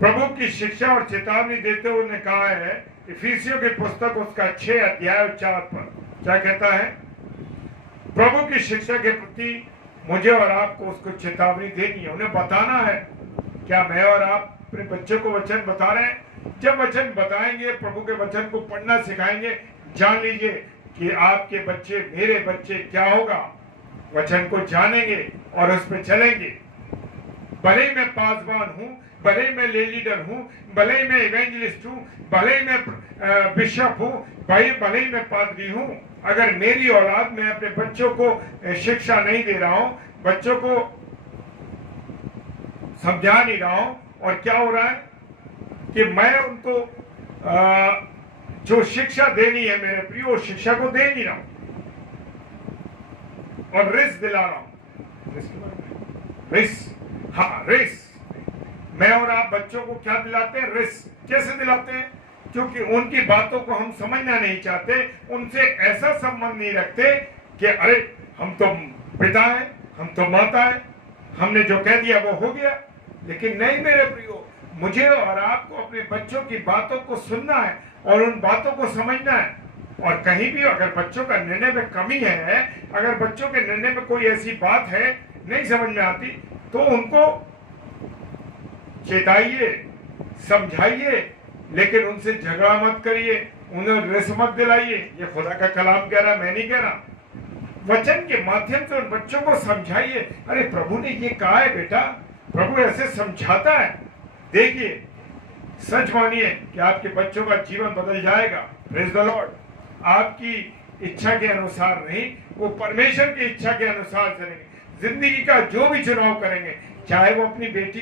प्रभु की शिक्षा और चेतावनी देते हुए उन्होंने कहा है, इफिसियों की पुस्तक उसका 6 अध्याय 4 पर क्या कहता है? प्रभु की शिक्षा के प्रति मुझे और आपको उसको चेतावनी देनी है, उन्हें बताना है। क्या मैं और आप अपने बच्चों को वचन बता रहे हैं? जब वचन बताएंगे, प्रभु के वचन को पढ़ना सिखाएंगे, जान लीजिए कि आपके बच्चे, मेरे बच्चे क्या होगा? वचन को जानेंगे और उस पर चलेंगे। भले ही मैं पासवान हूं, भले ही मैं लीडर हूं, भले ही मैं इवेंजलिस्ट हूं, भले ही मैं बिशप हूं, भले ही मैं पादरी हूं, अगर मेरी औलाद, मैं अपने बच्चों को शिक्षा नहीं दे रहा हूं, बच्चों को समझा नहीं रहा हूं, और क्या हो रहा है कि मैं उनको जो शिक्षा देनी है मेरे प्रियो, शिक्षा को दे नहीं रहा हूं और रिस्क दिला रहा हूं। रिस्क, हाँ रिस्क। मैं और आप बच्चों को क्या दिलाते हैं? रिस्क। कैसे दिलाते हैं? क्योंकि उनकी बातों को हम समझना नहीं चाहते, उनसे ऐसा संबंध नहीं रखते कि अरे हम तो पिता है, हम तो माता है, हमने जो कह दिया वो हो गया। लेकिन नहीं मेरे प्रियो, मुझे और आपको अपने बच्चों की बातों को सुनना है और उन बातों को समझना है। और कहीं भी अगर बच्चों का निर्णय में कमी है, अगर बच्चों के निर्णय में कोई ऐसी बात है नहीं समझ में आती, तो उनको चेताइए, समझाइए, लेकिन उनसे झगड़ा मत करिए, उन्हें रिस मत दिलाइए। ये खुदा का कलाम कह रहा, मैं नहीं कह रहा। वचन के माध्यम से उन बच्चों को समझाइए, अरे प्रभु ने ये कहा है बेटा, प्रभु ऐसे समझाता है। देखिए, सच मानिए कि आपके बच्चों का जीवन बदल जाएगा। Praise the Lord. आपकी इच्छा के अनुसार नहीं, वो परमेश्वर की इच्छा के अनुसार चलेंगे। जिंदगी का जो भी चुनाव करेंगे, चाहे वो अपनी बेटी,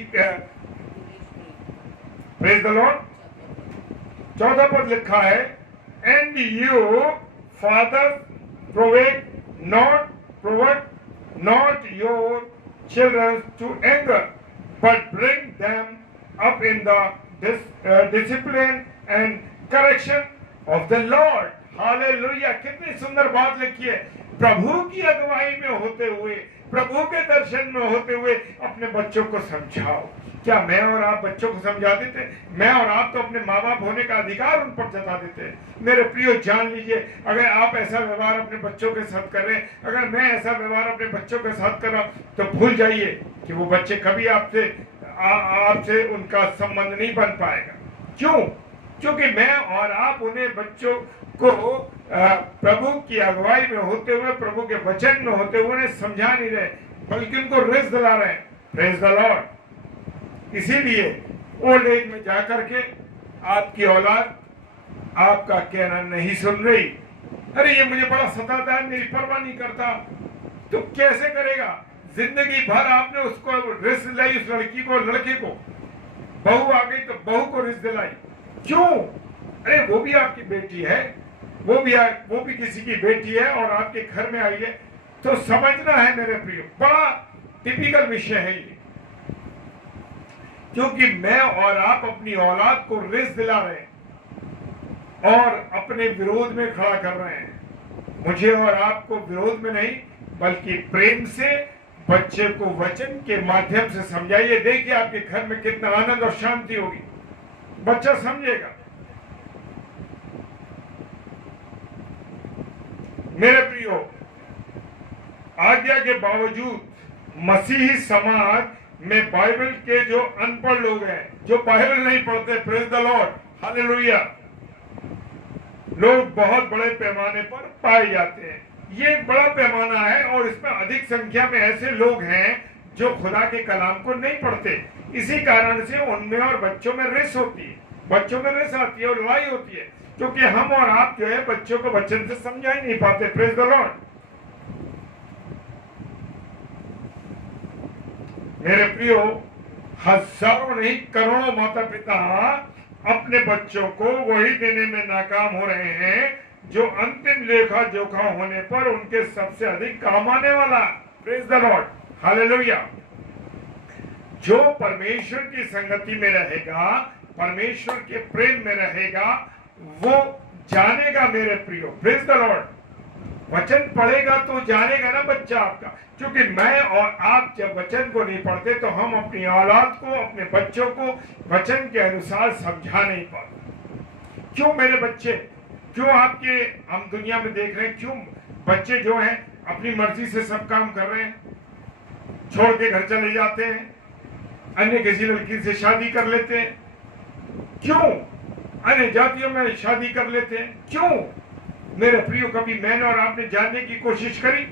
प्रेज द लॉर्ड, 14 पद लिखा है, and you father provoke not your children to anger, but bring them up in the discipline and correction of the Lord. Hallelujah. कितनी सुंदर बात लिखी है। प्रभु की अगुवाई में होते हुए, प्रभु के दर्शन में होते हुए अपने बच्चों को समझाओ। क्या मैं और आप बच्चों को समझा देते? मैं और आप तो अपने माँ बाप होने का अधिकार उन पर जता देते हैं। मेरे प्रियो, जान लीजिए, अगर आप ऐसा व्यवहार अपने बच्चों के साथ कर रहे हैं, अगर मैं ऐसा व्यवहार अपने बच्चों के साथ कर रहा हूं, तो भूल जाइए कि वो बच्चे कभी आपसे उनका संबंध नहीं बन पाएगा। क्यों? क्योंकि मैं और आप उन्हें बच्चों को प्रभु की अगुवाई में होते हुए, प्रभु के वचन में होते हुए उन्हें समझा नहीं रहे, बल्कि उनको रिस दिला रहे हैं। Praise the Lord. इसीलिए ओल्ड एज में जाकर के आपकी औलाद आपका कहना नहीं सुन रही। अरे ये मुझे बड़ा सताता है, मेरी परवाह नहीं करता। तो कैसे करेगा? जिंदगी भर आपने उसको रिस दिलाई, उस लड़की को, लड़के को। बहू आ गई तो बहू को रिस दिलाई। क्यों? अरे वो भी आपकी बेटी है, वो भी किसी की बेटी है और आपके घर में आई है। तो समझना है मेरे प्रियो, बड़ा टिपिकल विषय है ये, क्योंकि मैं और आप अपनी औलाद को रिस दिला रहे हैं और अपने विरोध में खड़ा कर रहे हैं। मुझे और आपको विरोध में नहीं, बल्कि प्रेम से बच्चे को वचन के माध्यम से समझाइए। देखिए आपके घर में कितना आनंद और शांति होगी, बच्चा समझेगा। मेरे प्रियो, आज्ञा के बावजूद मसीही समाज में बाइबल के जो अनपढ़ लोग हैं, जो बाइबल नहीं पढ़ते, प्रेज द लॉर्ड, हालेलुया, लोग बहुत बड़े पैमाने पर पाए जाते हैं। ये एक बड़ा पैमाना है और इसमें अधिक संख्या में ऐसे लोग हैं जो खुदा के कलाम को नहीं पढ़ते। इसी कारण से उनमें और बच्चों में रिस होती है, बच्चों में रिस आती है और लड़ाई होती है, क्योंकि हम और आप जो है बच्चों को वचन से समझा ही नहीं पाते। Praise the Lord. मेरे प्रियो, हजारों नहीं करोड़ों माता पिता अपने बच्चों को वही देने में नाकाम हो रहे हैं जो अंतिम लेखा जोखा होने पर उनके सबसे अधिक काम आने वाला। Praise the lord, hallelujah. जो परमेश्वर की संगति में रहेगा, परमेश्वर के प्रेम में रहेगा, वो जानेगा मेरे प्रियो। Praise the Lord. वचन पढ़ेगा तो जानेगा ना बच्चा आपका, क्योंकि मैं और आप जब वचन को नहीं पढ़ते तो हम अपनी औलाद को, अपने बच्चों को वचन के अनुसार समझा नहीं पाते। क्यों मेरे बच्चे, क्यों आपके, हम दुनिया में देख रहे हैं, क्यों बच्चे जो हैं अपनी मर्जी से सब काम कर रहे हैं, छोड़ के घर चले जाते हैं, अन्य किसी लड़की से शादी कर लेते हैं। क्यों? अन्य जातियों में शादी कर लेते हैं। क्यों मेरे प्रियो? कभी मैंने और आपने जानने की कोशिश करी?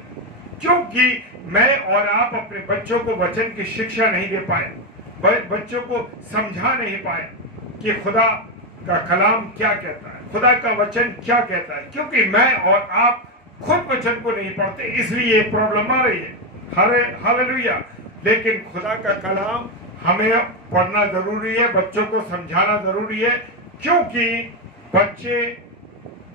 क्योंकि मैं और आप अपने बच्चों को वचन की शिक्षा नहीं दे पाए, बच्चों को समझा नहीं पाए कि खुदा का कलाम क्या कहता है, खुदा का वचन क्या कहता है। क्योंकि मैं और आप खुद वचन को नहीं पढ़ते, इसलिए ये प्रॉब्लम आ रही है। हालेलुया। लेकिन खुदा का कलाम हमें पढ़ना जरूरी है, बच्चों को समझाना जरूरी है, क्योंकि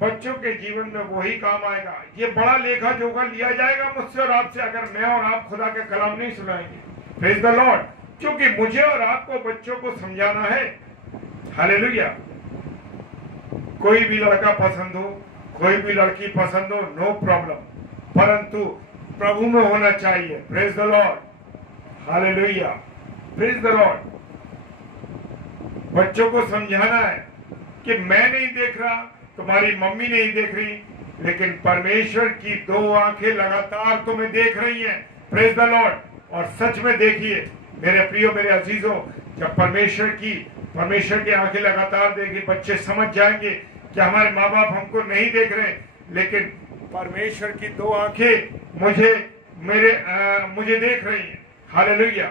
बच्चों के जीवन में वही काम आएगा। ये बड़ा लेखा जोखा लिया जाएगा मुझसे और आपसे अगर मैं और आप खुदा के कलाम नहीं सुनाएंगे। Praise the Lord. क्योंकि मुझे और आपको बच्चों को समझाना है। हालेलुया। कोई भी लड़का पसंद हो, कोई भी लड़की पसंद हो, नो प्रॉब्लम, परंतु प्रभु में होना चाहिए। Praise the lord, hallelujah, praise the Lord. बच्चों को समझाना है कि मैं नहीं देख रहा, तुम्हारी मम्मी नहीं देख रही, लेकिन परमेश्वर की दो आंखें लगातार तुम्हें देख रही हैं। Praise the Lord. और सच में देखिए मेरे प्रियो, मेरे अजीजों, जब परमेश्वर की आंखें लगातार देखी, बच्चे समझ जाएंगे कि हमारे माँ बाप हमको नहीं देख रहे, लेकिन परमेश्वर की दो आंखें मुझे देख रही हैं। हालेलुया।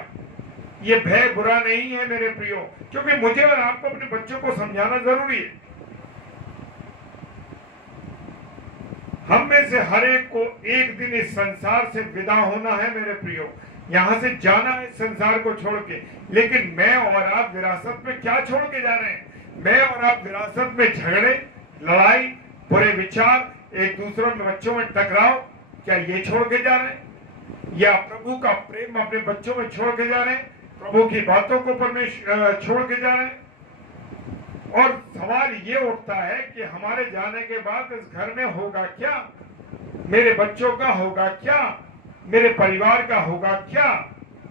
ये भय बुरा नहीं है मेरे प्रियो, क्योंकि मुझे और आपको अपने बच्चों को समझाना जरूरी है। हम में से हर एक को एक दिन इस संसार से विदा होना है मेरे प्रियो, यहां से जाना है संसार को छोड़ के। लेकिन मैं और आप विरासत में क्या छोड़ के जा रहे हैं? मैं और आप विरासत में झगड़े, लड़ाई, बुरे विचार, एक दूसरे में बच्चों में टकराव, क्या ये छोड़ के जा रहे हैं? या प्रभु का प्रेम अपने बच्चों में छोड़ के जा रहे हैं? प्रभु की बातों को परमेश्वर छोड़ के जा रहे हैं? और सवाल ये उठता है कि हमारे जाने के बाद इस घर में होगा क्या? मेरे बच्चों का होगा क्या? मेरे परिवार का होगा क्या?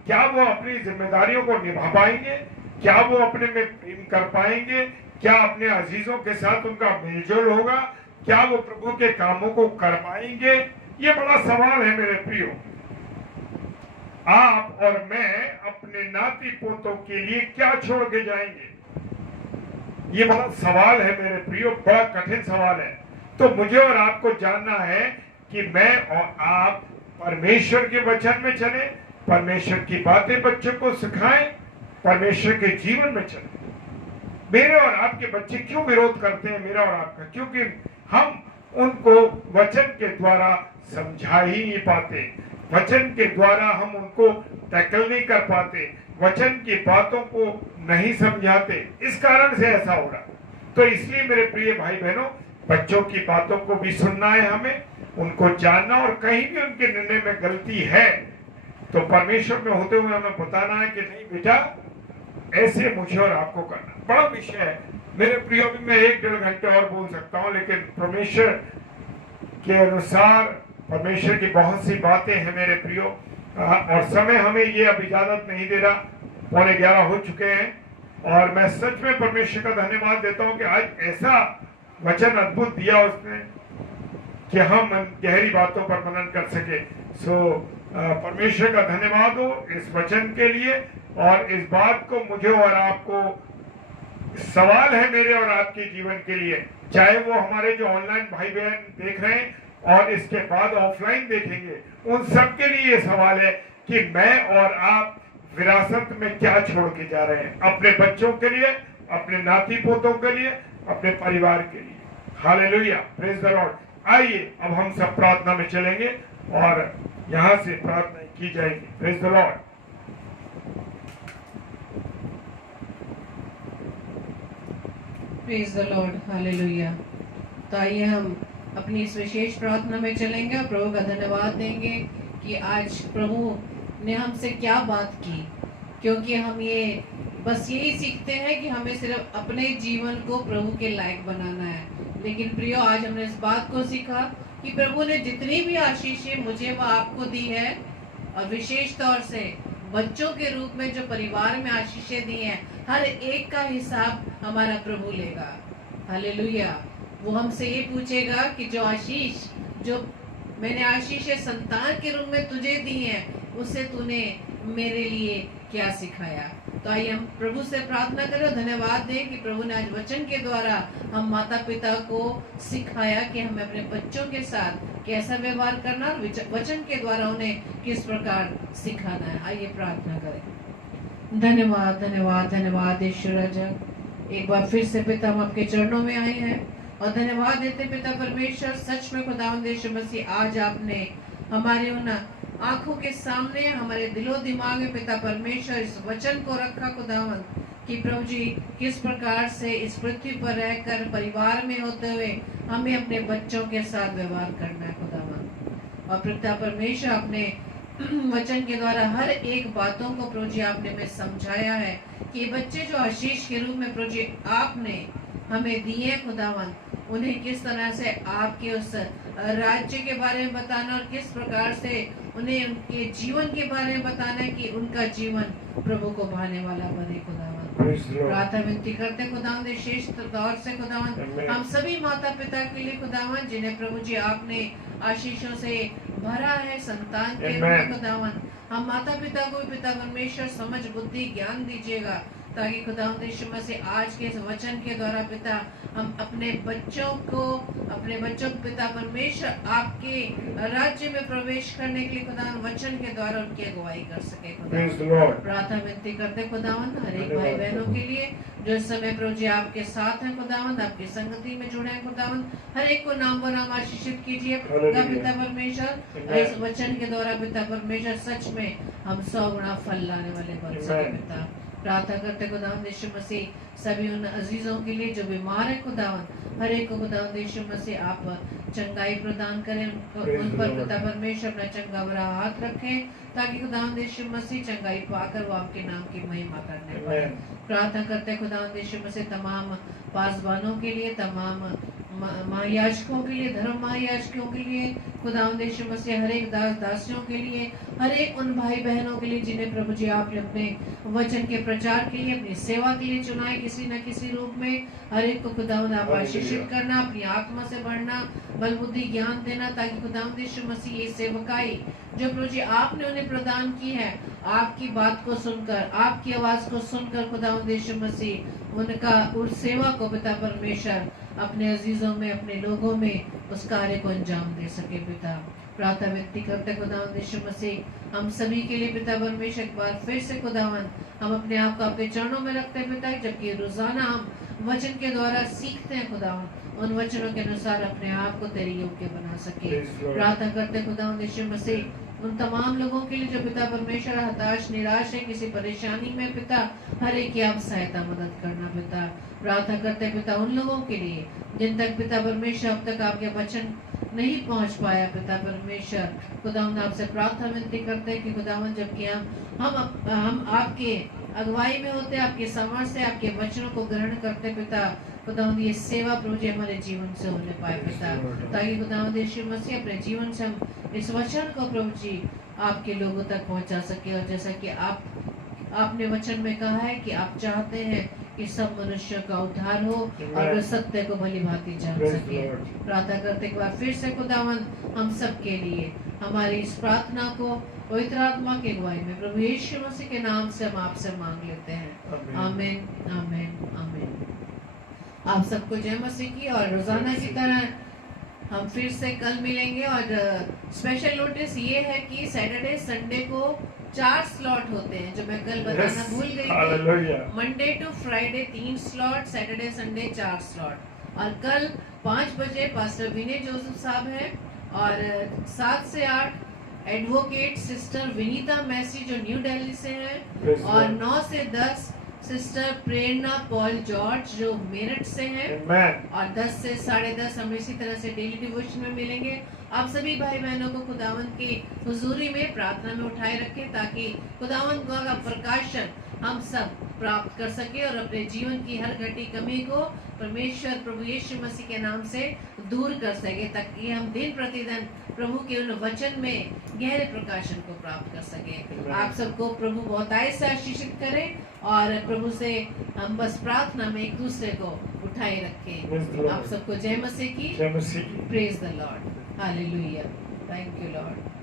क्या वो अपनी जिम्मेदारियों को निभा पाएंगे? क्या वो अपने में प्रेम कर पाएंगे? क्या अपने अजीजों के साथ उनका मेलजोल होगा? क्या वो प्रभु के कामों को कर पाएंगे? ये बड़ा सवाल है मेरे प्रियो। आप और मैं अपने नाती पोतों के लिए क्या छोड़ के जाएंगे? ये बड़ा सवाल है मेरे प्रियो, बड़ा कठिन सवाल है। तो मुझे और आपको जानना है कि मैं और आप परमेश्वर के वचन में चले, परमेश्वर की बातें बच्चों को सिखाएं, परमेश्वर के जीवन में चले। मेरे और आपके बच्चे क्यों विरोध करते हैं मेरा और आपका? क्योंकि हम उनको वचन के द्वारा समझा ही नहीं पाते, वचन के द्वारा हम उनको टैकल नहीं कर पाते, वचन की बातों को नहीं समझाते। इस कारण से ऐसा हो रहा। तो इसलिए मेरे प्रिय भाई बहनों, बच्चों की बातों को भी सुनना है हमें, उनको जानना, और कहीं भी उनके निर्णय में गलती है तो परमेश्वर में होते हुए हमें बताना है कि नहीं बेटा, ऐसे मुझे और आपको करना। बड़ा विषय है मेरे प्रियो, भी मैं 1-1.5 घंटे और बोल सकता हूँ, लेकिन परमेश्वर के अनुसार परमेश्वर की बहुत सी बातें हैं मेरे प्रियो, और समय हमें ये अब इजाजत नहीं दे रहा। 11:15 हो चुके हैं, और मैं सच में परमेश्वर का धन्यवाद देता हूँ कि आज ऐसा वचन अद्भुत दिया उसने कि हम गहरी बातों पर मनन कर सके। परमेश्वर का धन्यवाद हो इस वचन के लिए। और इस बात को मुझे और आपको सवाल है मेरे और आपके जीवन के लिए, चाहे वो हमारे जो ऑनलाइन भाई बहन देख रहे हैं और इसके बाद ऑफलाइन देखेंगे, उन सब के लिए ये सवाल है कि मैं और आप विरासत में क्या छोड़ के जा रहे हैं, अपने बच्चों के लिए, अपने नाती पोतों के लिए, अपने परिवार के लिए। Hallelujah, praise the Lord. आइए अब हम सब प्रार्थना में चलेंगे और यहाँ से प्रार्थना की जाएगी। Praise the Lord. Praise the lord, hallelujah. तो आइए हम अपनी इस विशेष प्रार्थना में चलेंगे और प्रभु का धन्यवाद देंगे कि आज प्रभु ने हमसे क्या बात की, क्योंकि हम ये बस यही सीखते हैं कि हमें सिर्फ अपने जीवन को प्रभु के लायक बनाना है। लेकिन प्रियो, आज हमने इस बात को सीखा कि प्रभु ने जितनी भी आशीषें मुझे व आपको दी है, और विशेष तौर से बच्चों के रूप में जो परिवार में आशीषें दी हैं, हर एक का हिसाब हमारा प्रभु लेगा। हालेलुया। वो हमसे ये पूछेगा कि जो आशीष, जो मैंने आशीषें संतान के रूप में तुझे दी हैं, उससे तूने मेरे लिए क्या सिखाया। तो आइए हम प्रभु से प्रार्थना करें, धन्यवाद दें कि प्रभु ने आज वचन के द्वारा हम माता पिता को सिखाया कि हमें अपने बच्चों के साथ कैसा व्यवहार करना, और वचन के द्वारा उन्हें किस प्रकार सिखाना है। आइए प्रार्थना करें। धन्यवाद धन्यवाद धन्यवाद ईश्वर राजा, एक बार फिर से पिता हम आपके चरणों में आए हैं और धन्यवाद देते पिता परमेश्वर। सच में खुदावंद यीशु मसीह, आज आपने हमारे उन आंखों के सामने, हमारे दिलो दिमाग में पिता परमेश्वर इस वचन को रखा खुदावंद कि प्रभु जी किस प्रकार से इस पृथ्वी पर रहकर परिवार में होते हुए हमें अपने बच्चों के साथ व्यवहार करना है खुदावंद। और पिता परमेश्वर अपने वचन के द्वारा हर एक बातों को प्रभु जी आपने हमें समझाया है कि बच्चे जो आशीष के रूप में प्रभु जी आपने हमें दिए खुदावन, उन्हें किस तरह से आपके उस राज्य के बारे में बताना और किस प्रकार से उन्हें उनके जीवन के बारे में बताना है कि उनका जीवन प्रभु को भाने वाला बने खुदावन। Praise the Lord. प्रार्थना विनती करते खुदावन विशेष तौर से खुदावन Amen. हम सभी माता पिता के लिए खुदावन जिन्हें प्रभु जी आपने आशीषों से भरा है संतान के रूप में Amen. खुदावन, हम माता पिता को भी पिता परमेश्वर समझ बुद्धि ज्ञान दीजिएगा ताकि खुदावंद यीशु मसीह आज के इस वचन के द्वारा पिता हम अपने बच्चों को पिता परमेश्वर आपके राज्य में प्रवेश करने के लिए खुदावंद वचन के द्वारा उनकी अगुवाई कर सके Praise the खुदावंद। Lord. प्रार्थना विनती करते खुदावंद हर एक भाई धन्यवाद। बहनों के लिए जो इस समय प्रभु जी आपके साथ हैं खुदावंद, आपकी संगति में जुड़े हैं खुदावंद, हर एक को नाम व नाम आशीषित कीजिए Hallelujah. पिता परमेश्वर। Amen. और इस वचन के द्वारा पिता परमेश्वर सच में हम 100 गुना फल लाने वाले बन सके Amen. पिता। प्रार्थना करते खुदावंद यीशु मसीह सभी उन अजीजों के लिए जो बीमार है खुदावंद, हर एक को खुदावंद यीशु मसीह आप चंगाई प्रदान करें, Praise उन the पर Lord. पिता परमेश्वर अपना चंगा भरा हाथ रखें ताकि खुदावंद यीशु मसीह चंगाई पाकर वो आपके नाम की महिमा करने पाए। Amen. प्रार्थना करते खुदावंद यीशु मसीह तमाम पासवानों के लिए, तमाम महायाजकों के लिए, धर्म महायाजकों के लिए, खुदावंद यीशु मसीह हर एक दास दासियों के लिए, हर एक उन भाई बहनों के लिए जिन्हें प्रभु जी आपने अपने वचन के प्रचार के लिए, अपनी सेवा के लिए चुना है किसी न किसी रूप में, हर एक को खुदावंद आप आशीषित करना, अपनी आत्मा से बढ़ना, बल बुद्धि ज्ञान देना ताकि खुदावंद यीशु मसीह ये सेवकाई जो प्रभु जी आपने उन्हें प्रदान की है, आपकी बात को सुनकर, आपकी आवाज को सुनकर खुदावंद यीशु मसीह उनका उस सेवा को पिता परमेश्वर अपने अजीजों में, अपने लोगों में उस कार्य को अंजाम दे सके पिता। प्रार्थना व्यक्ति करते खुदावंद यीशु मसीह हम सभी के लिए पिता परमेश्वर एक बार फिर से खुदावंद हम अपने आप को आपके चरणों में रखते हैं पिता, जबकि रोजाना हम वचन के द्वारा सीखते हैं खुदावंद, उन वचनों के अनुसार अपने आप को तेरे योग्य बना सके। Praise the Lord. प्रार्थना करते खुदावंद यीशु मसीह उन तमाम लोगों के लिए जो पिता परमेश्वर हताश निराश है, किसी परेशानी में पिता, हर एक की आप सहायता मदद करना पिता। प्रार्थना करते पिता उन लोगों के लिए जिन तक पिता परमेश्वर अब तक आपके वचन नहीं पहुंच पाया पिता परमेश्वर, खुदावंद आपसे प्रार्थना विनती करते हैं कि खुदावंद जबकि हम आपके अगुवाई में होते, आपके समर्थ से आपके वचनों को ग्रहण करते पिता, खुदावंद ये सेवा प्रभु जी हमारे जीवन से होने पाए पिता, ताकि खुदावंद यीशु मसीह अपने जीवन से हम इस वचन को प्रभु जी आपके लोगों तक पहुंचा सके। और जैसा कि आपने वचन में कहा है कि आप चाहते हैं कि सब मनुष्यों का उद्धार हो और वे सत्य को भली भांति जान Praise the सके। Lord. प्रार्थना करते एक बार फिर से खुदावंद हम सब के लिए हमारी इस प्रार्थना को पवित्र आत्मा के अगुवाई में प्रभु यीशु मसीह के नाम से हम आपसे मांग लेते हैं। Amen. आमीन आमीन आमीन। आप सबको जय मसीह की। और रोजाना की तरह हम फिर से कल मिलेंगे। और स्पेशल नोटिस ये है कि सैटरडे संडे को 4 स्लॉट होते हैं, जो मैं कल बताना Yes. भूल गई थी। Hallelujah. Monday to Friday 3 slot, Saturday Sunday 4 slot. और कल 5 बजे पास्टर विनय जोसेफ साहब हैं, और 7 से 8 एडवोकेट सिस्टर विनीता मैसी जो न्यू दिल्ली से हैं, Praise और God. 9 से 10 सिस्टर प्रेरणा पॉल जॉर्ज जो मेरठ से हैं, Amen. और 10 से 10:30 हम इसी तरह से डेली डिवोशन में मिलेंगे। आप सभी भाई बहनों को खुदावंद की हुजूरी में प्रार्थना में उठाए रखें ताकि खुदावंद का प्रकाशन हम सब प्राप्त कर सके और अपने जीवन की हर घटी कमी को परमेश्वर प्रभु यीशु मसीह के नाम से दूर कर सके, ताकि हम दिन प्रतिदिन प्रभु के उन वचन में गहरे प्रकाशन को प्राप्त कर सके। आप सबको प्रभु बहुतायत से आशीषित करें, और प्रभु से हम बस प्रार्थना में एक दूसरे को उठाए Praise the रखें। Lord. आप सबको जय मसीह की। जय मसीह की। Praise the lord, hallelujah, thank you Lord.